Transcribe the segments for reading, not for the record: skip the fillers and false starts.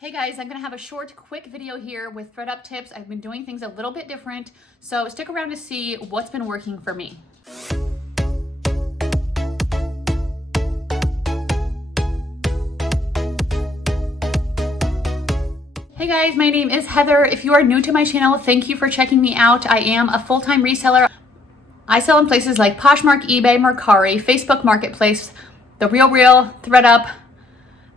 Hey guys, I'm gonna have a short, quick video here with Thredup tips. I've been doing things a little bit different, so stick around to see what's been working for me. Hey guys, my name is Heather. If you are new to my channel, thank you for checking me out. I am a full-time reseller. I sell in places like Poshmark, eBay, Mercari, Facebook Marketplace, The RealReal, Thredup,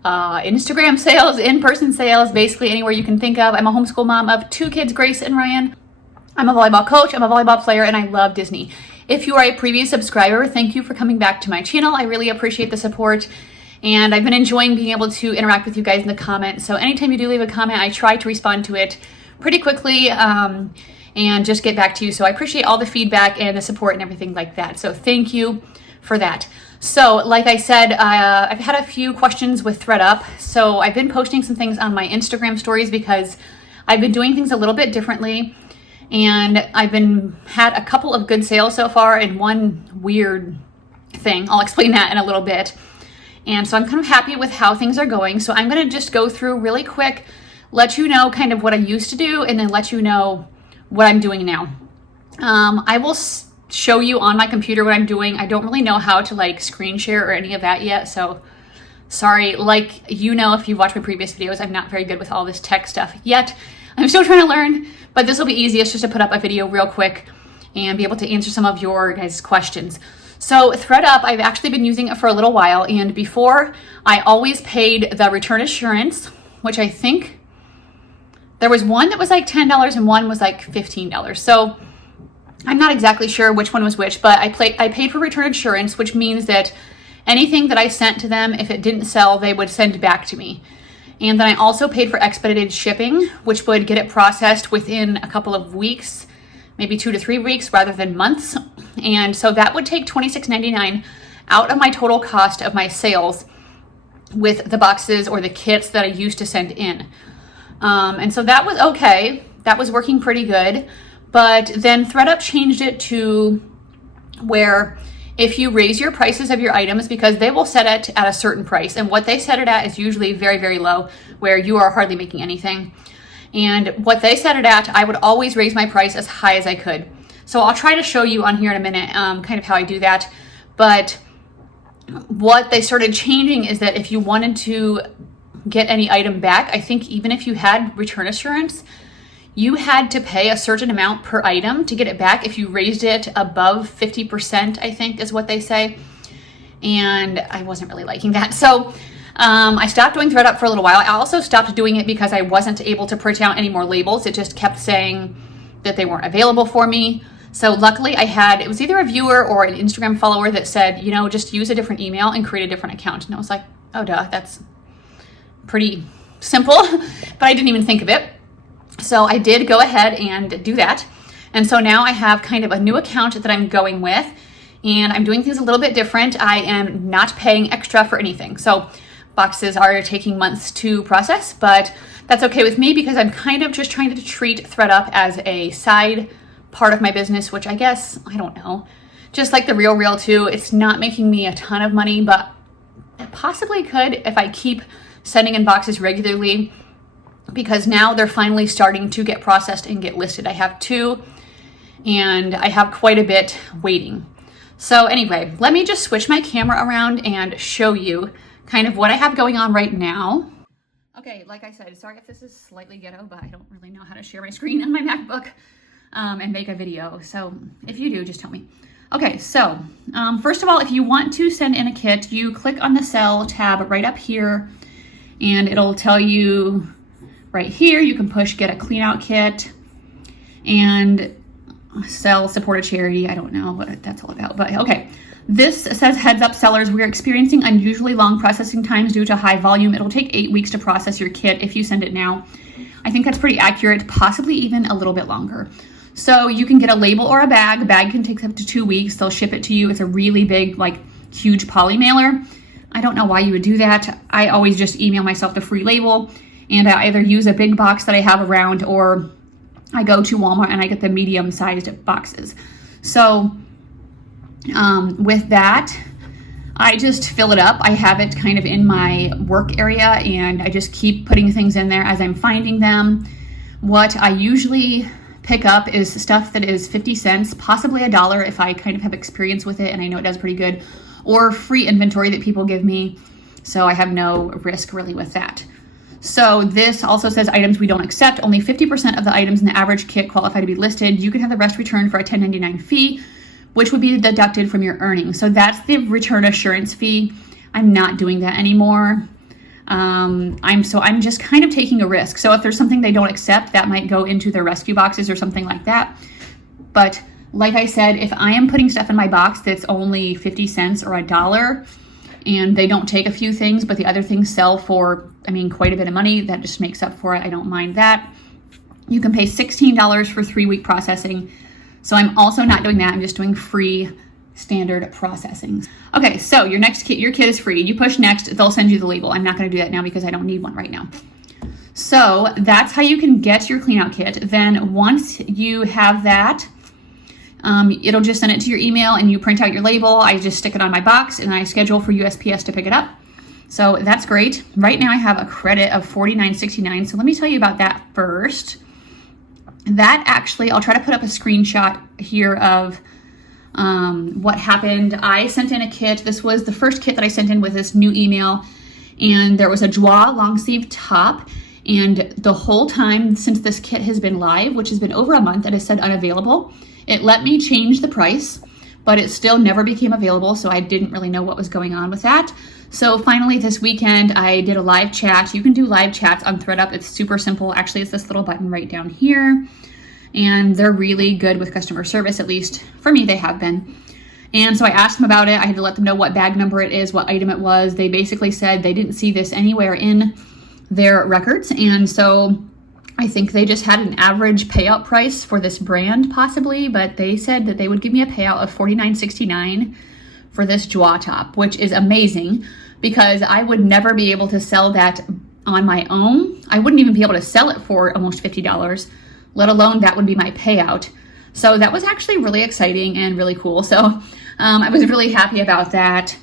Instagram sales, in-person sales, basically anywhere you can think of. I'm a homeschool mom of 2 kids, Grace and Ryan. I'm a volleyball coach, I'm a volleyball player, and I love Disney. If you are a previous subscriber, thank you for coming back to my channel. I really appreciate the support, and I've been enjoying being able to interact with you guys in the comments. So anytime you do leave a comment, I try to respond to it pretty quickly and just get back to you. So I appreciate all the feedback and the support and everything like that. So thank you for that. So like I said, I've had a few questions with Thredup. So I've been posting some things on my Instagram stories because I've been doing things a little bit differently. And I've had a couple of good sales so far and one weird thing. I'll explain that in a little bit. And so I'm kind of happy with how things are going. So I'm gonna just go through really quick, let you know kind of what I used to do, and then let you know what I'm doing now. I will show you on my computer what I'm doing. I don't really know how to like screen share or any of that yet, so sorry. Like, you know, if you've watched my previous videos, I'm not very good with all this tech stuff yet. I'm still trying to learn, but this will be easiest just to put up a video real quick and be able to answer some of your guys' questions. So Thredup, I've actually been using it for a little while, and before I always paid the return assurance, which I think there was one that was like $10 and one was like $15. So I'm not exactly sure which one was which, but I paid for return insurance, which means that anything that I sent to them, if it didn't sell, they would send back to me. And then I also paid for expedited shipping, which would get it processed within a couple of weeks, maybe 2 to 3 weeks rather than months. And so that would take $26.99 out of my total cost of my sales with the boxes or the kits that I used to send in. And so that was okay. That was working pretty good. But then Thredup changed it to where if you raise your prices of your items, because they will set it at a certain price, and what they set it at is usually very, very low, where you are hardly making anything. And what they set it at, I would always raise my price as high as I could. So I'll try to show you on here in a minute kind of how I do that. But what they started changing is that if you wanted to get any item back, I think even if you had return assurance, you had to pay a certain amount per item to get it back if you raised it above 50%, I think is what they say. And I wasn't really liking that. So I stopped doing Thredup for a little while. I also stopped doing it because I wasn't able to print out any more labels. It just kept saying that they weren't available for me. So luckily it was either a viewer or an Instagram follower that said, you know, just use a different email and create a different account. And I was like, oh duh, that's pretty simple, but I didn't even think of it. So I did go ahead and do that. And so now I have kind of a new account that I'm going with, and I'm doing things a little bit different. I am not paying extra for anything. So boxes are taking months to process, but that's okay with me because I'm kind of just trying to treat Thredup as a side part of my business, which I guess, I don't know, just like the RealReal too, it's not making me a ton of money, but it possibly could if I keep sending in boxes regularly, because now they're finally starting to get processed and get listed. I have 2 and I have quite a bit waiting. So anyway, let me just switch my camera around and show you kind of what I have going on right now. Okay, like I said, sorry if this is slightly ghetto, but I don't really know how to share my screen on my MacBook and make a video. So if you do, just tell me. Okay, so first of all, if you want to send in a kit, you click on the Sell tab right up here, and it'll tell you right here, you can push Get a Cleanout Kit and Sell Support a Charity. I don't know what that's all about, but okay. This says, heads up sellers, we're experiencing unusually long processing times due to high volume. It'll take 8 weeks to process your kit if you send it now. I think that's pretty accurate, possibly even a little bit longer. So you can get a label or a bag. A bag can take up to 2 weeks. They'll ship it to you. It's a really big, like huge poly mailer. I don't know why you would do that. I always just email myself the free label, and I either use a big box that I have around, or I go to Walmart and I get the medium-sized boxes. So with that, I just fill it up. I have it kind of in my work area, and I just keep putting things in there as I'm finding them. What I usually pick up is stuff that is 50 cents, possibly $1 if I kind of have experience with it and I know it does pretty good, or free inventory that people give me. So I have no risk really with that. So this also says items we don't accept. Only 50% of the items in the average kit qualify to be listed. You can have the rest returned for a $10.99 fee, which would be deducted from your earnings. So that's the return assurance fee. I'm not doing that anymore. I'm just kind of taking a risk. So if there's something they don't accept, that might go into their rescue boxes or something like that. But like I said, if I am putting stuff in my box that's only 50 cents or $1, and they don't take a few things, but the other things sell for, quite a bit of money, that just makes up for it. I don't mind that. You can pay $16 for 3-week processing. So I'm also not doing that. I'm just doing free standard processing. Okay, so your kit is free. You push next, they'll send you the label. I'm not going to do that now because I don't need one right now. So that's how you can get your clean out kit. Then once you have that, it'll just send it to your email and you print out your label. I just stick it on my box and I schedule for USPS to pick it up. So that's great. Right now I have a credit of $49.69. So let me tell you about that first. That actually, I'll try to put up a screenshot here of what happened. I sent in a kit. This was the first kit that I sent in with this new email, and there was a Joie long sleeve top. And the whole time since this kit has been live, which has been over a month, it has said unavailable. It let me change the price, but it still never became available. So I didn't really know what was going on with that. So finally this weekend, I did a live chat. You can do live chats on Thredup. It's super simple. Actually, it's this little button right down here. And they're really good with customer service, at least for me, they have been. And so I asked them about it. I had to let them know what bag number it is, what item it was. They basically said they didn't see this anywhere in their records. And so I think they just had an average payout price for this brand possibly, but they said that they would give me a payout of $49.69 for this Joie top, which is amazing because I would never be able to sell that on my own. I wouldn't even be able to sell it for almost $50, let alone that would be my payout. So that was actually really exciting and really cool. So I was really happy about that.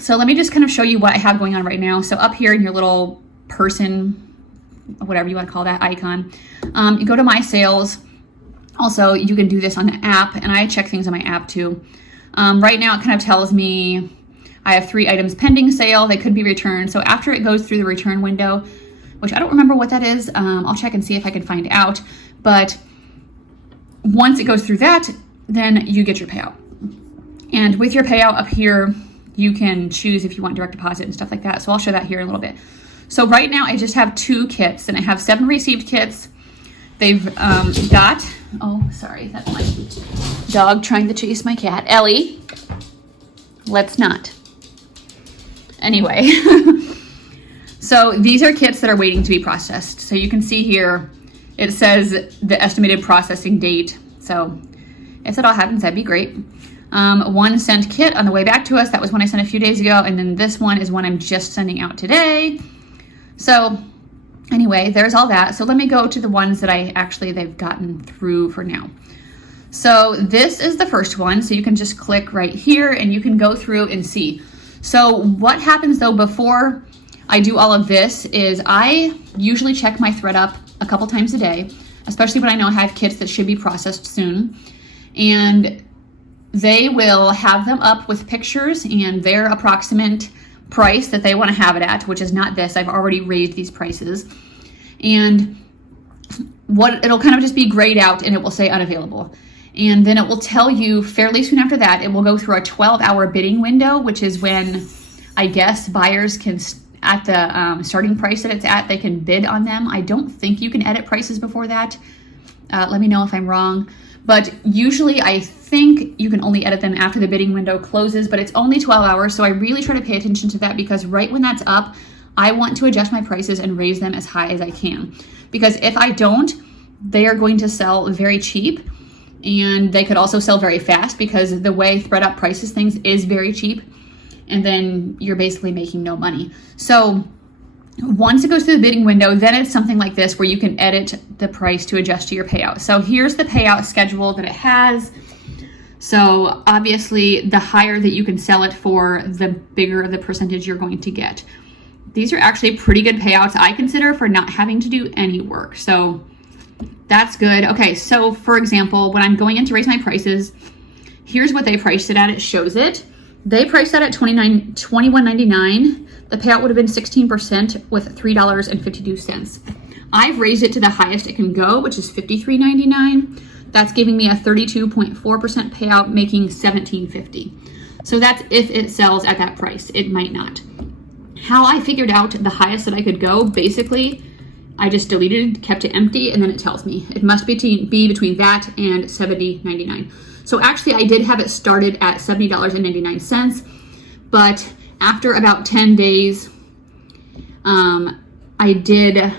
So let me just kind of show you what I have going on right now. So up here in your little person, whatever you want to call that icon, you go to my sales. Also, you can do this on the app, and I check things on my app too. Right now it kind of tells me I have 3 items pending sale. They could be returned. So after it goes through the return window, which I don't remember what that is, I'll check and see if I can find out. But once it goes through that, then you get your payout. And with your payout up here, you can choose if you want direct deposit and stuff like that. So I'll show that here in a little bit. So right now I just have 2 kits, and I have 7 received kits. They've got, oh, sorry, that's my dog trying to chase my cat. Ellie, let's not. Anyway, so these are kits that are waiting to be processed. So you can see here, it says the estimated processing date. So if that all happens, that'd be great. 1 sent kit on the way back to us. That was one I sent a few days ago. And then this one is one I'm just sending out today. So anyway, there's all that. So let me go to the ones that they've gotten through for now. So this is the first one. So you can just click right here and you can go through and see. So what happens though before I do all of this is I usually check my Thredup a couple times a day, especially when I know I have kits that should be processed soon. And they will have them up with pictures and their approximate price that they want to have it at, which is not this. I've already raised these prices. And it'll kind of just be grayed out and it will say unavailable. And then it will tell you fairly soon after that, it will go through a 12-hour bidding window, which is when I guess buyers can, at the starting price that it's at, they can bid on them. I don't think you can edit prices before that. Let me know if I'm wrong. But usually I think you can only edit them after the bidding window closes, but it's only 12 hours. So I really try to pay attention to that because right when that's up, I want to adjust my prices and raise them as high as I can. Because if I don't, they are going to sell very cheap. And they could also sell very fast because the way Thredup prices things is very cheap. And then you're basically making no money. So once it goes through the bidding window, then it's something like this where you can edit the price to adjust to your payout. So here's the payout schedule that it has. So obviously the higher that you can sell it for, the bigger the percentage you're going to get. These are actually pretty good payouts, I consider, for not having to do any work. So that's good. Okay, so for example, when I'm going in to raise my prices, here's what they priced it at. It shows it. They priced that at $21.99. The payout would have been 16% with $3.52. I've raised it to the highest it can go, which is $53.99. That's giving me a 32.4% payout, making $17.50. So that's if it sells at that price. It might not. How I figured out the highest that I could go, basically, I just deleted, kept it empty, and then it tells me. It must be between that and $70.99. So actually, I did have it started at $70.99, but after about 10 days, I did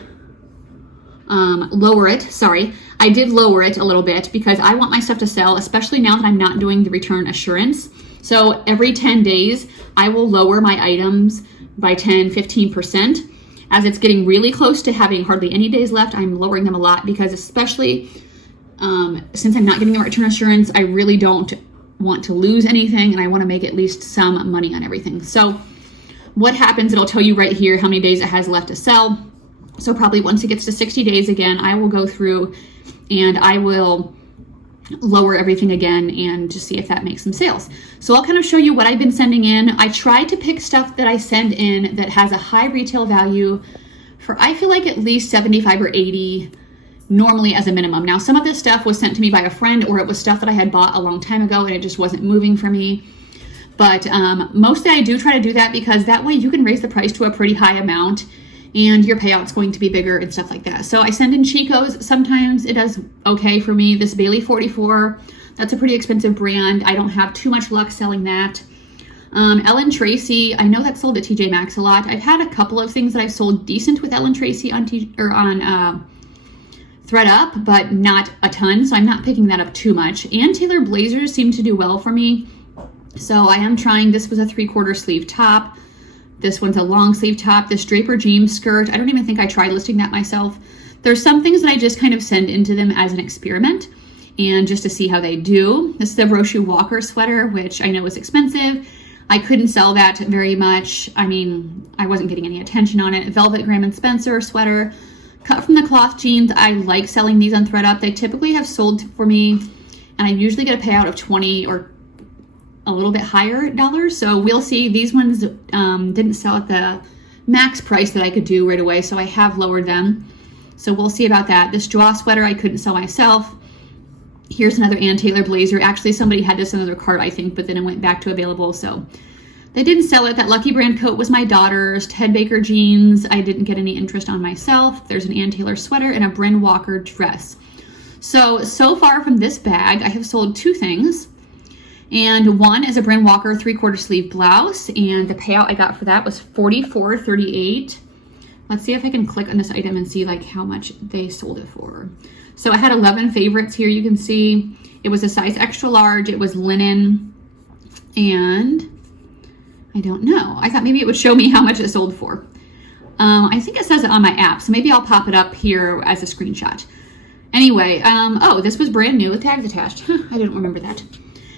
lower it. Sorry, I did lower it a little bit because I want my stuff to sell, especially now that I'm not doing the return assurance. So every 10 days, I will lower my items by 10-15%. As it's getting really close to having hardly any days left, I'm lowering them a lot because especially since I'm not getting the return assurance, I really don't want to lose anything and I want to make at least some money on everything. So what happens, it'll tell you right here how many days it has left to sell. So probably once it gets to 60 days again, I will go through and I will lower everything again and just see if that makes some sales. So I'll kind of show you what I've been sending in. I try to pick stuff that I send in that has a high retail value for, I feel like, at least 75 or 80 normally as a minimum. Now, some of this stuff was sent to me by a friend, or it was stuff that I had bought a long time ago and it just wasn't moving for me. But mostly I do try to do that because that way you can raise the price to a pretty high amount and your payout's going to be bigger and stuff like that. So I send in Chico's. Sometimes it does okay for me. This Bailey 44, that's a pretty expensive brand. I don't have too much luck selling that. Ellen Tracy, I know that sold at TJ Maxx a lot. I've had a couple of things that I've sold decent with Ellen Tracy on Thredup, but not a ton, so I'm not picking that up too much. And Taylor blazers seem to do well for me. So I am trying, this was a 3/4 sleeve top. This one's a long sleeve top. This Draper jeans skirt, I don't even think I tried listing that myself. There's some things that I just kind of send into them as an experiment and just to see how they do. This is the Roshu Walker sweater, which I know is expensive. I couldn't sell that very much. I mean, I wasn't getting any attention on it. Velvet Graham & Spencer sweater, cut from the cloth jeans. I like selling these on Thredup. They typically have sold for me, and I usually get a payout of 20 or a little bit higher dollars. So we'll see. These ones didn't sell at the max price that I could do right away, so I have lowered them. So we'll see about that. This draw sweater I couldn't sell myself. Here's another Ann Taylor blazer. Actually, somebody had this in their cart, I think, but then it went back to available, so they didn't sell it. That Lucky Brand coat was my daughter's. Ted Baker jeans, I didn't get any interest on myself. There's an Ann Taylor sweater and a Bryn Walker dress. So far from this bag, I have sold two things. And one is a Bryn Walker 3/4 sleeve blouse, and the payout I got for that was $44.38. Let's see if I can click on this item and see like how much they sold it for. So I had 11 favorites here. You can see it was a size extra large. It was linen, and I don't know. I thought maybe it would show me how much it sold for. I think it says it on my app, so maybe I'll pop it up here as a screenshot. Anyway, oh, this was brand new with tags attached. I didn't remember that.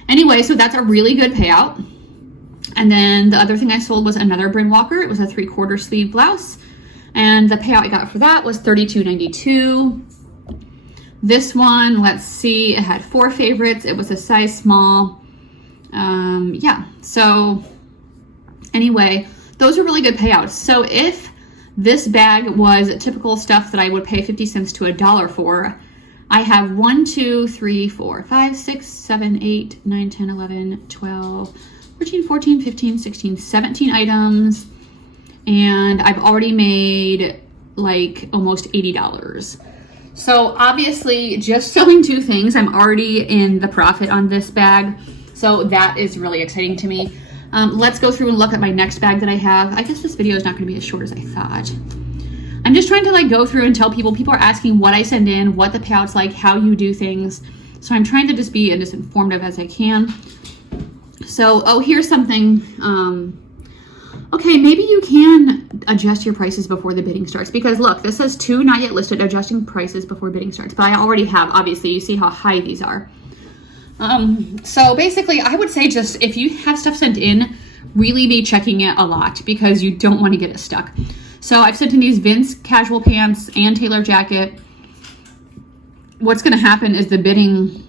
Anyway, so that's a really good payout. And then the other thing I sold was another Bryn Walker. It was a 3/4 sleeve blouse. And the payout I got for that was $32.92. This one, let's see, it had 4 favorites. It was a size small. Yeah, so anyway, those are really good payouts. So if this bag was typical stuff that I would pay 50 cents to $1 for, I have 1, 2, 3, 4, 5, 6, 7, 8, 9, 10, 11, 12, 13, 14, 15, 16, 17 items. And I've already made like almost $80. So obviously just selling 2 things, I'm already in the profit on this bag. So that is really exciting to me. Let's go through and look at my next bag that I have. I guess this video is not gonna be as short as I thought. I'm just trying to like go through and tell people are asking what I send in, what the payout's like, how you do things. So I'm trying to just be as informative as I can. So, oh, here's something. Okay, maybe you can adjust your prices before the bidding starts, because look, this says 2 not yet listed, adjusting prices before bidding starts, but I already have, obviously, you see how high these are. So basically, I would say just if you have stuff sent in, really be checking it a lot because you don't want to get it stuck. So I've sent in these Vince casual pants and Taylor jacket. What's going to happen is the bidding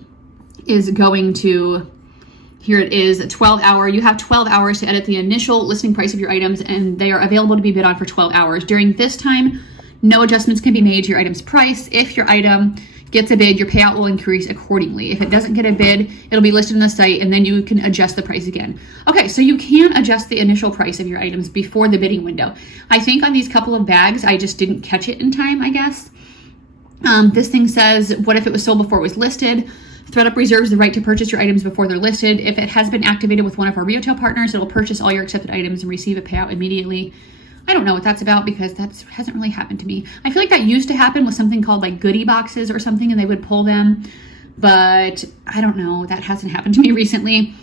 is going to, here it is, 12 hour. You have 12 hours to edit the initial listing price of your items, and they are available to be bid on for 12 hours. During this time, no adjustments can be made to your item's price. If your item gets a bid, your payout will increase accordingly. If it doesn't get a bid, it'll be listed on the site and then you can adjust the price again. Okay, so you can adjust the initial price of your items before the bidding window. I think on these couple of bags, I just didn't catch it in time, I guess. This thing says, what if it was sold before it was listed? Thredup reserves the right to purchase your items before they're listed. If it has been activated with one of our retail partners, it'll purchase all your accepted items and receive a payout immediately. I don't know what that's about because that hasn't really happened to me. I feel like that used to happen with something called like goodie boxes or something, and they would pull them, but I don't know. That hasn't happened to me recently.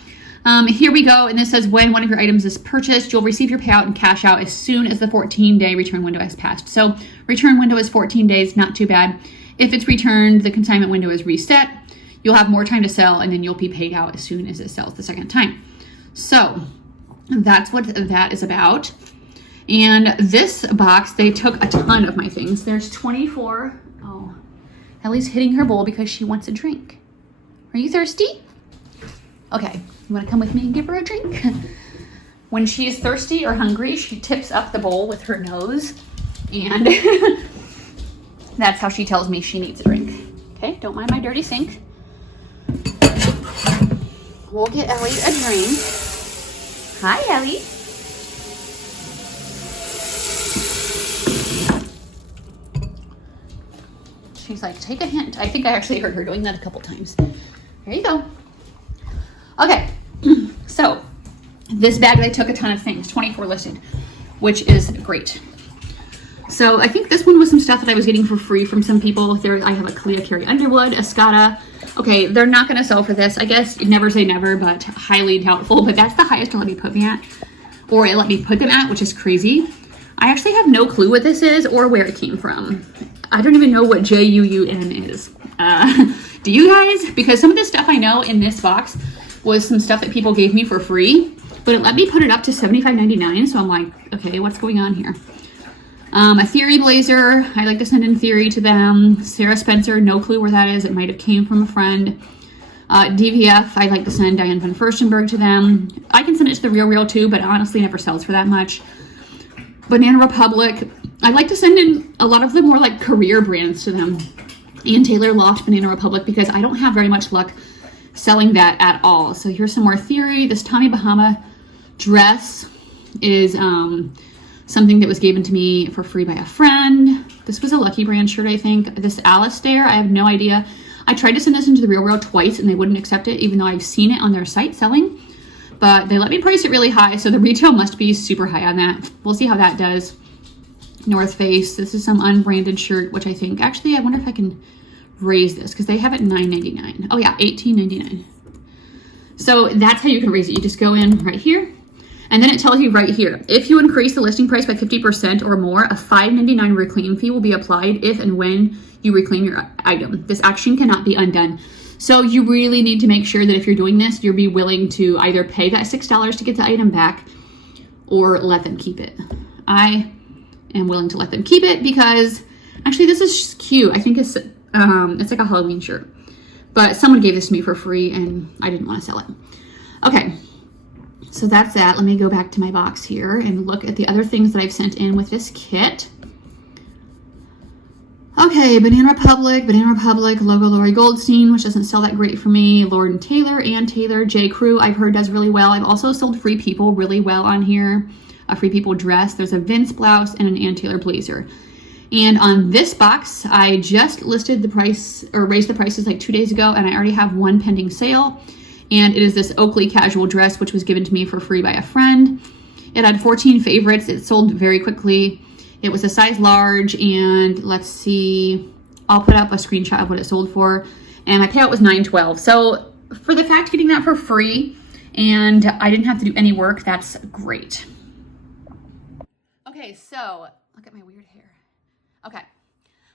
Here we go, and this says when one of your items is purchased, you'll receive your payout and cash out as soon as the 14-day return window has passed. So return window is 14 days, not too bad. If it's returned, the consignment window is reset. You'll have more time to sell, and then you'll be paid out as soon as it sells the second time. So that's what that is about. And this box, they took a ton of my things. There's 24. Oh, Ellie's hitting her bowl because she wants a drink. Are you thirsty? Okay, you want to come with me and give her a drink? When she's thirsty or hungry, she tips up the bowl with her nose, and that's how she tells me she needs a drink. Okay, don't mind my dirty sink. We'll get Ellie a drink. Hi, Ellie. She's like, take a hint. I think I actually heard her doing that a couple times. There you go. Okay, so this bag, they took a ton of things, 24 listed, which is great. So I think this one was some stuff that I was getting for free from some people. There, I have a Clea Carey Underwood, a Escada. Okay, they're not going to sell for this. I guess never say never, but highly doubtful. But that's the highest it let me put me at, or it let me put them at, which is crazy. I actually have no clue what this is or where it came from. I don't even know what JUUN is. Do you guys? Because some of this stuff I know in this box was some stuff that people gave me for free, but it let me put it up to $75.99. So I'm like, okay, what's going on here? A Theory blazer. I like to send in Theory to them. Sarah Spencer, no clue where that is. It might have came from a friend. DVF, I like to send Diane van Furstenberg to them. I can send it to the Real too, but it honestly never sells for that much. Banana Republic. I like to send in a lot of the more like career brands to them. And Taylor Loft, Banana Republic, because I don't have very much luck selling that at all. So here's some more Theory. This Tommy Bahama dress is something that was given to me for free by a friend. This was a Lucky Brand shirt, I think. This Alistair, I have no idea. I tried to send this into the Real twice and they wouldn't accept it, even though I've seen it on their site selling. But they let me price it really high, so the retail must be super high on that. We'll see how that does. North Face, this is some unbranded shirt, which I think, actually, I wonder if I can raise this, because they have it $9.99. Oh yeah, $18.99. So that's how you can raise it. You just go in right here, and then it tells you right here, if you increase the listing price by 50% or more, a $5.99 reclaim fee will be applied if and when you reclaim your item. This action cannot be undone. So you really need to make sure that if you're doing this, you'll be willing to either pay that $6 to get the item back or let them keep it. I am willing to let them keep it because actually this is cute. I think it's like a Halloween shirt, but someone gave this to me for free and I didn't want to sell it. Okay, so that's that. Let me go back to my box here and look at the other things that I've sent in with this kit. Okay, Banana Republic, logo Lori Goldstein, which doesn't sell that great for me. Lord & Taylor, Ann Taylor, J. Crew, I've heard does really well. I've also sold Free People really well on here. A Free People dress. There's a Vince blouse and an Ann Taylor blazer. And on this box, I just listed the price, or raised the prices like 2 days ago, and I already have one pending sale. And it is this Oakley casual dress, which was given to me for free by a friend. It had 14 favorites. It sold very quickly. It was a size large, and let's see, I'll put up a screenshot of what it sold for, and my payout was $9.12. So for the fact getting that for free, and I didn't have to do any work, that's great. Okay, so look at my weird hair. Okay,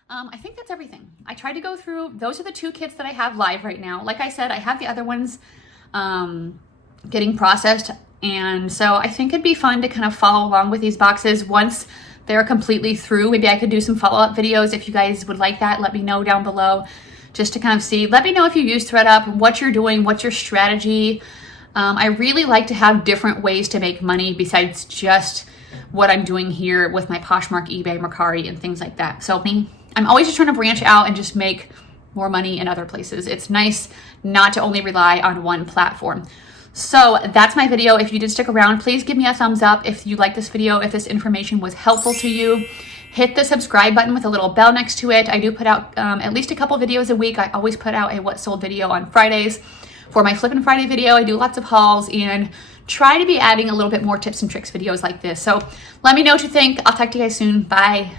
I think that's everything. I tried to go through, those are the 2 kits that I have live right now. Like I said, I have the other ones getting processed. And so I think it'd be fun to kind of follow along with these boxes once they're completely through. Maybe I could do some follow-up videos. If you guys would like that, let me know down below just to kind of see. Let me know if you use Thredup, what you're doing, what's your strategy. I really like to have different ways to make money besides just what I'm doing here with my Poshmark, eBay, Mercari, and things like that. So I'm always just trying to branch out and just make more money in other places. It's nice not to only rely on one platform. So that's my video. If you did stick around, please give me a thumbs up if you like this video, if this information was helpful to you. Hit the subscribe button with a little bell next to it. I do put out at least a couple videos a week. I always put out a What Sold video on Fridays. For my Flippin' Friday video, I do lots of hauls and try to be adding a little bit more tips and tricks videos like this. So let me know what you think. I'll talk to you guys soon. Bye.